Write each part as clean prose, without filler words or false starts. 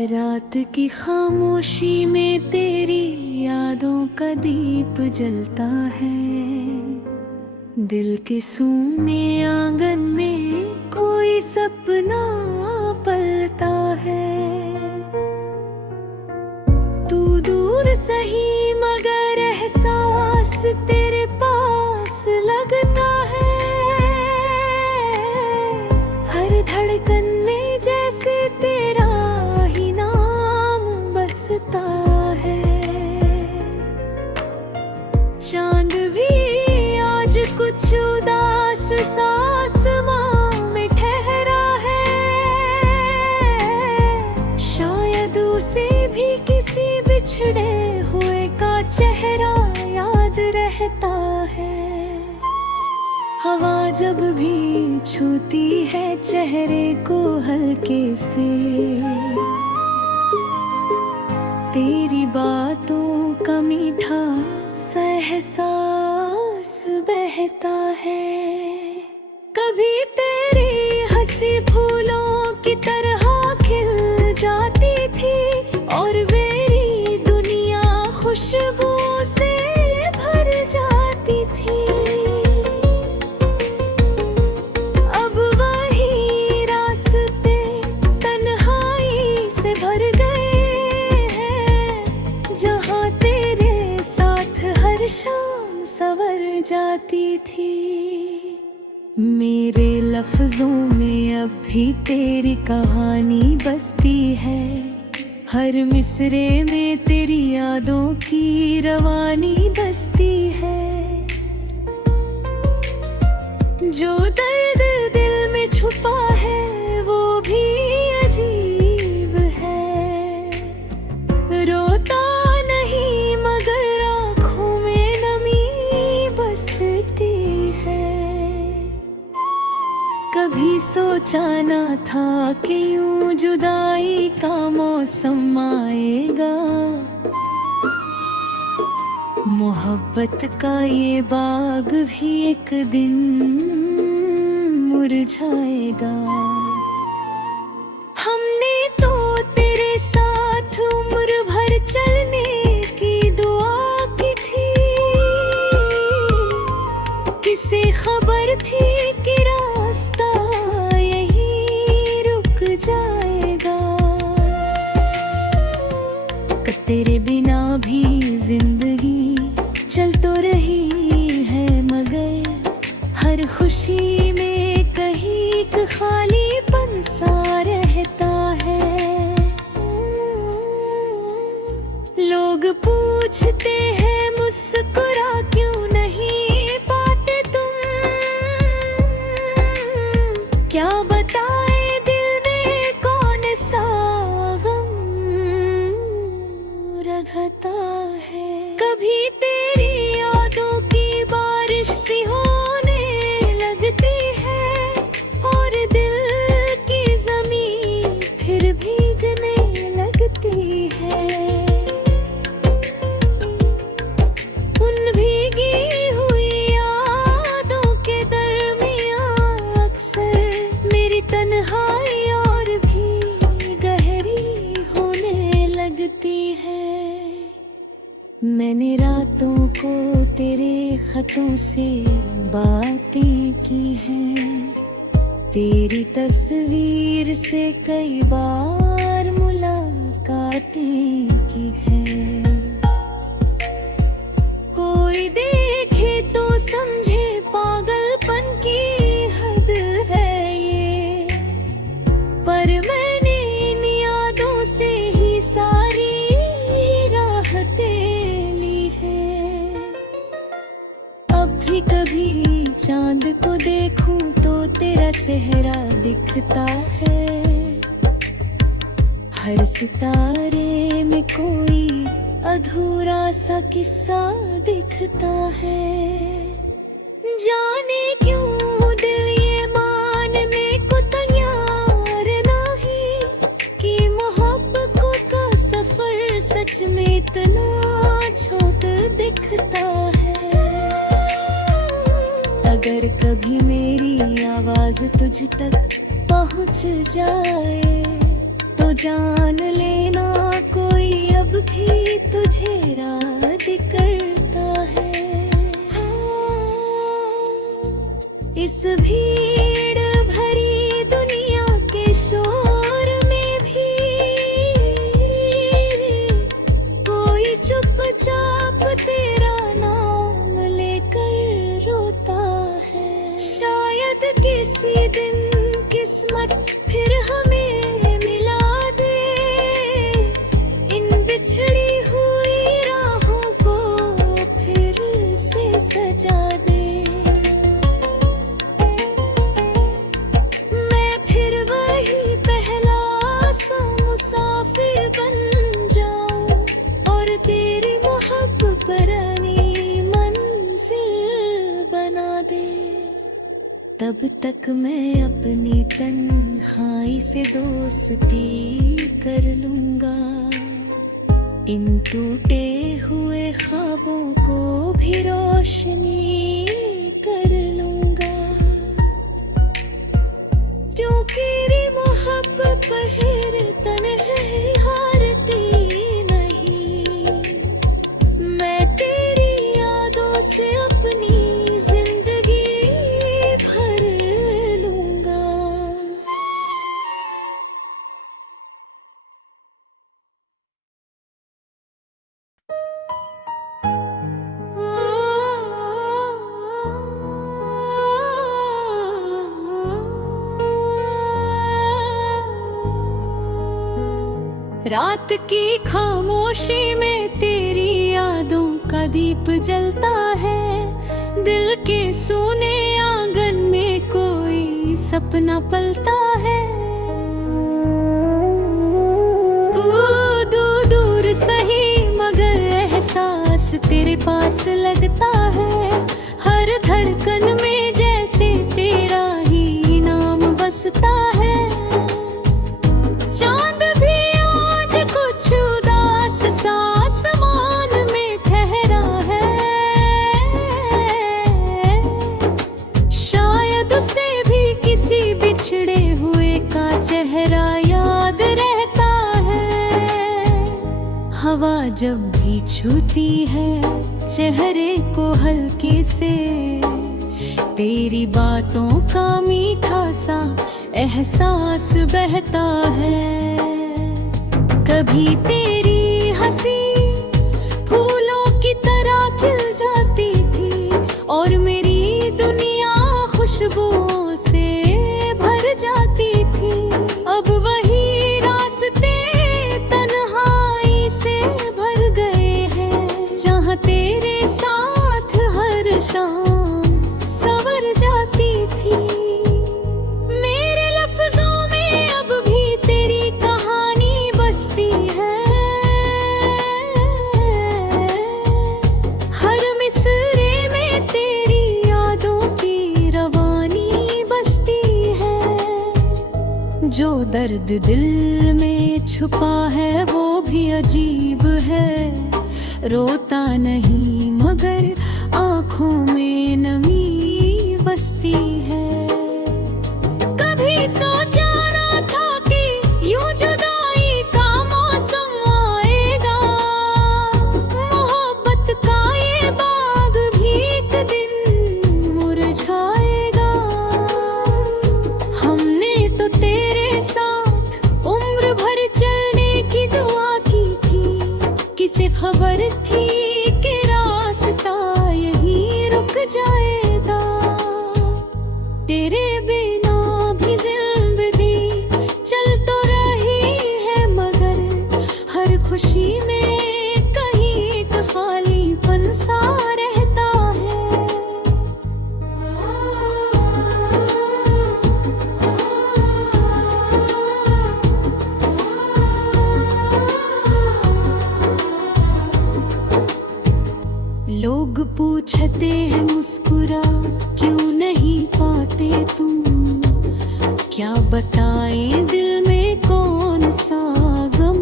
रात की खामोशी में तेरी यादों का दीप जलता है। दिल के सूने आंगन में कोई सपना पलता है। तू दूर सही मगर एहसास तेरे पास लगता है। हर धड़कन में जैसे तेरा ही नाम बसता है। चांद भी आज कुछ उदास आसमां में ठहरा है। शायद उसे भी किसी बिछड़े हुए का चेहरा याद रहता है। हवा जब भी छूती है चेहरे को हल्के से, तेरी बातों का मीठा सा एहसास बहता है। कभी तेरी हंसी फूलों की तरह खिल जाती थी और मेरी दुनिया खुशबू से भर जाती थी। अब वही रास्ते तन्हाई से भर गए हैं, जहाँ तेरे साथ हर शाम संवर जाती थी। मेरे लफ्जों में अब भी तेरी कहानी बसती है। हर मिसरे में तेरी यादों की रवानी बसती है। जो दर्द दिल में छुपा है वो भी अजीब है। रोता नहीं मगर आँखों में नमी बसती है। कभी सोचा ना था कि यूं जुदाई का मौसम आएगा। मोहब्बत का ये बाग भी एक दिन मुरझाएगा। हमने तो तेरे साथ उम्र भर चलने की दुआ की थी। किसे खबर थी कि रास्ता यहीं रुक जाएगा। तेरे बिना भी जिंदगी चल तो रही है, मगर हर खुशी में कहीं एक खालीपन सा रहता है। लोग पूछते हैं मुस्कुरा क्यों नहीं पाते तुम। क्या बताए दिल में कौन सा गम रखता है। कभी तेरी यादों की बारिश सी होने लगती है और दिल की ज़मीन फिर भीगने लगती है। उन भीगी हुई यादों के दरमियाँ अक्सर मेरी तन्हाई और भी गहरी होने लगती है। मैंने रातों को तेरे खतों से बातें की हैं। तेरी तस्वीर से कई बार मुलाकातें की हैं। कोई देखे तो समझे पागलपन की हद है ये, पर मैंने इन यादों से ही सारी राहतें ली है। अब भी कभी चांद को देखूं तो तेरा चेहरा दिखता है। हर सितारे में कोई अधूरा सा किस्सा दिखता है। जाने क्यों दिल ये मानने को तैयार नहीं कि मोहब्बत का सफर सच में इतना छोटा दिखता है। अगर कभी मेरी आवाज तुझ तक पहुंच जाए तो तो जान लेना कोई अब भी तुझे याद करता है। इस भीड़ भरी दुनिया के शोर में भी कोई चुपचाप तेरा नाम लेकर रोता है। शायद किसी दिन किस्मत फिर हमें मिला दे, इन बिछड़ी हुई राहों को फिर से सजा दे। मैं फिर वही पहला सा मुसाफिर बन जाऊं और तेरी मोहब्बत पर अपनी मंजिल बना दे। तब तक मैं अपनी तन्हाई से दोस्ती कर लूंगा, इन टूटे हुए ख्वाबों को भी रोशनी कर लूंगा। क्योंकि मोहब्बत पर तन्हाई हारती नहीं, मैं तेरी यादों से अपनी रात की खामोशी में तेरी यादों का दीप जलता है। दिल के सूने आंगन में कोई सपना पलता है। दूर दूर सही मगर एहसास तेरे पास लगता है। हर धड़कन में जैसे तेरा ही नाम बसता है। चांद कुछ उदास सा आसमान में ठहरा है, शायद उसे भी किसी बिछड़े हुए का चेहरा याद रहता है। हवा जब भी छूती है चेहरे को हल्के से, तेरी बातों का मीठा सा एहसास बहता है। कभी तेरी हंसी फूलों की तरह खिल जाती थी और मेरी दुनिया खुशबुओं से भर जाती थी। अब वही रास्ते तन्हाई से भर गए हैं, जहाँ तेरे साथ हर शाम संवर जाती थी। जो दर्द दिल में छुपा है वो भी अजीब है। रोता नहीं मगर आँखों में नमी बसती है। कभी सोचा ना था कि यूं जुदाई का मौसम आएगा, मोहब्बत का ये बाग भी एक दिन मुरझाएगा। हमने तो तेरे साथ उम्र भर चलने की दुआ की थी, किसे खबर थी कि रास्ता यहीं रुक जाएगा। तेरे बिना भी जिंदगी चल तो रही है, मगर हर खुशी में कहीं एक खालीपन सा रहता है। लोग पूछते हैं मुस्कुरा क्यों नहीं पाते तुम, क्या बताएं दिल में कौन सा गम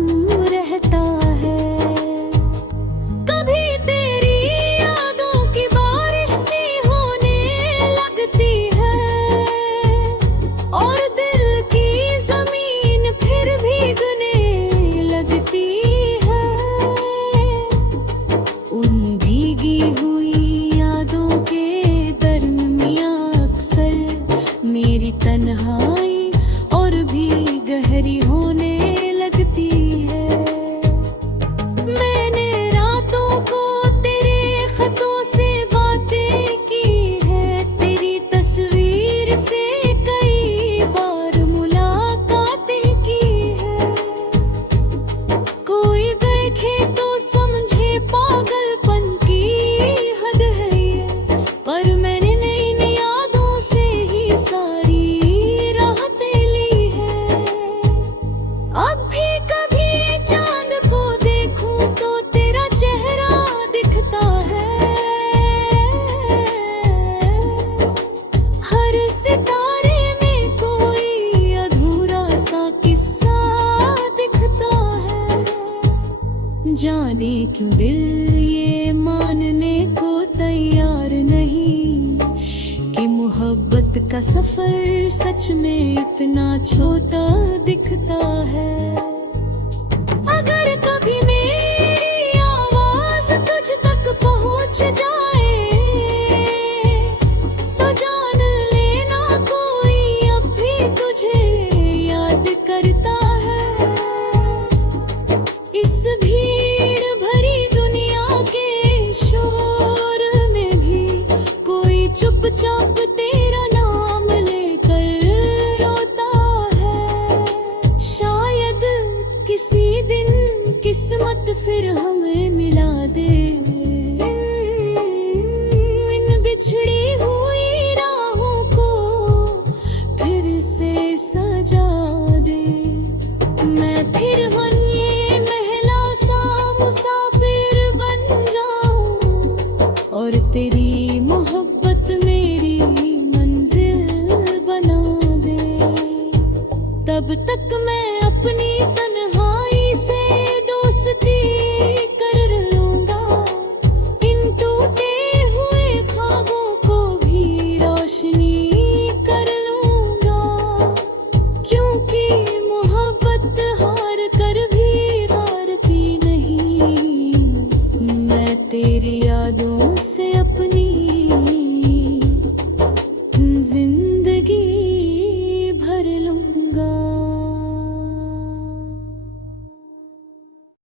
रहता है। कभी तेरी यादों की बारिश सी होने लगती है और दिल की जमीन फिर भीगने जाने क्यों दिल ये मानने को तैयार नहीं कि मोहब्बत का सफर सच में इतना छोटा दिखता है। अगर कभी मेरी आवाज तुझ तक पहुंच जाए तो जान लेना कोई अब भी तुझे याद करता है। इस भीड़ भरी दुनिया के शोर में भी कोई चुपचाप तेरा नाम लेकर रोता है। शायद किसी दिन किस्मत फिर हमें मिला दे, इन बिछड़ी हुई राहों को फिर से सजा दे। मैं फिर बन ये महला सा